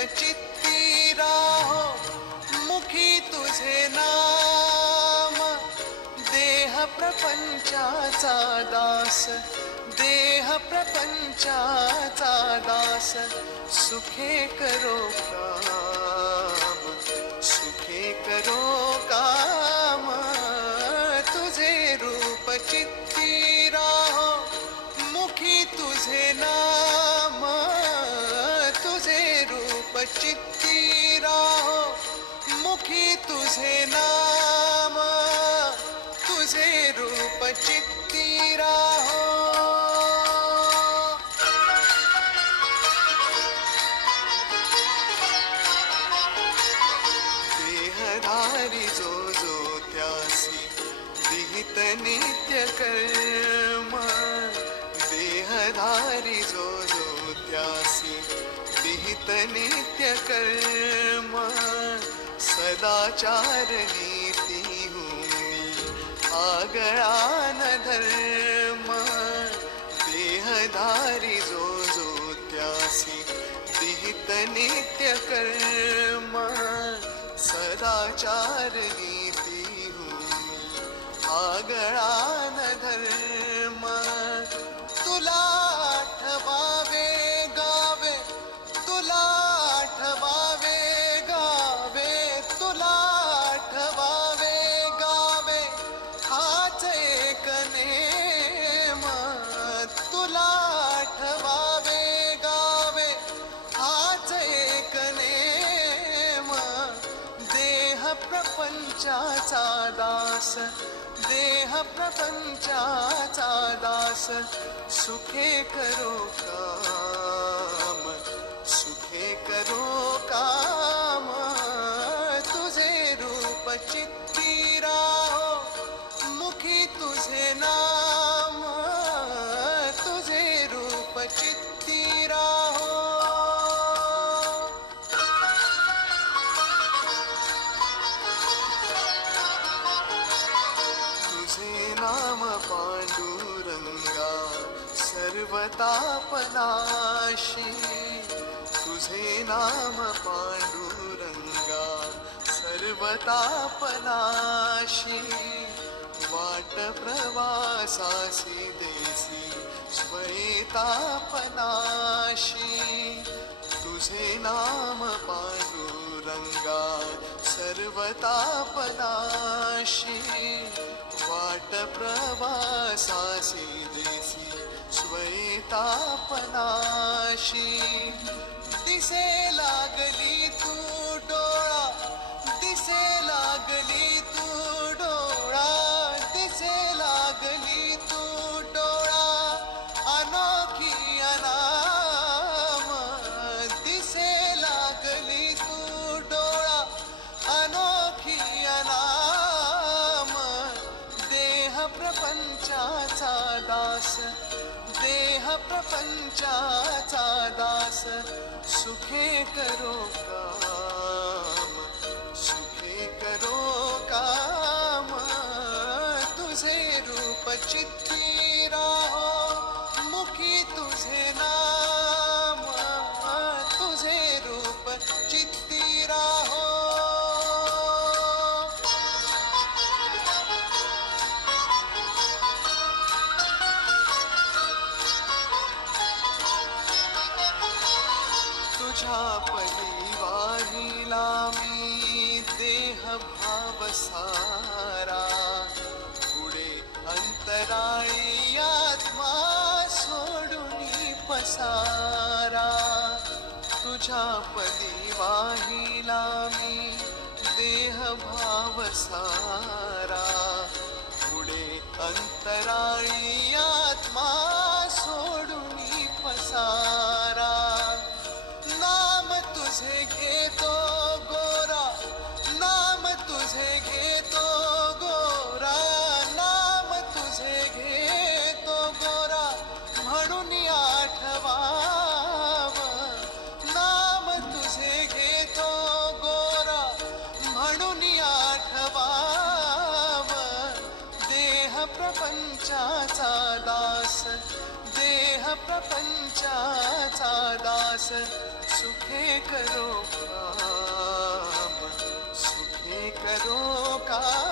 चित्ती राहो मुखी तुझे नाम, देह प्रपंचाचा दास, देह प्रपंचाचा दास, सुखे करो काम, सुखे करो काम, तुझे रूप चित्ती राहो मुखी तुझे नाम, तुझे रूप चित्ती राहो मुखी तुझे नाम, तुझे रूप चित्ती राहो. देहधारी जो जो त्यासी विहित नित्य कर्म, देहधारी जो जो त्यासी विहित नित्य कर्म, सदाचार नीती हुनी आगळा न धर्म, देहधारी जो जो त्यासी विहित नित्य कर्म, सदाचार नीती हुनी आगळा न धर्म, तुला आठवावे गावे, तुला आठवावे गावे, तुला आठवावे गावे, हाच एक नेम, तुला आठवावे गावे, हाच एक नेम, देह प्रपंचाचा दास, देह प्रपंचाचा दास, सुखे करो काम, सुखे करो काम, तुझे रूप चित्ती राहो मुखी तुझे नाम, तुझे रूप चित्ती राहो. तुझे नाम पांडुरंगा सर्वतापनाशी, तुझे नाम पांडुरंगा सर्वतापनाशी, वाट प्रवासासी देसी स्वयतापनाशी, तुझे नाम पांडुरंगा सर्वतापनाशी, वाट प्रवासासी देसी स्वयतापनाशी, दिसे लागली तू डोळा, दिसे लागली तू डोळा, दिसे लागली तू डोळा, अनोखी अनाम, दिसे लागली तू डोळा, अनोखी अनाम, देह प्रपंचाचा दास, देह प्रपंचाचा दास, सुखे करो काम, सुखे करो काम, तुझे रूप चित्ती राहो मुखी तुझे नाम, तुझे रूप चित्ती राहो. तुझ्या परिवारीला मी देह भाव सारा, पुढे अंतराळी आत्मा सोडून पसारा, तुझ्या परिवारीला मी देह भाव सारा, पुढे अंतराळी आत्मा सोडून पसारा, नाम तुझे घेतो गोरा, नाम तुझे घेतो गोरा, नाम तुझे घेतो गोरा, म्हणून आठवाव, नाम तुझे घेतो गोरा, म्हणून आठवाव, देह प्रपंचाचा दास, देह प्रपंचाचा दास, सुखे करो काम, सुखे करो काम.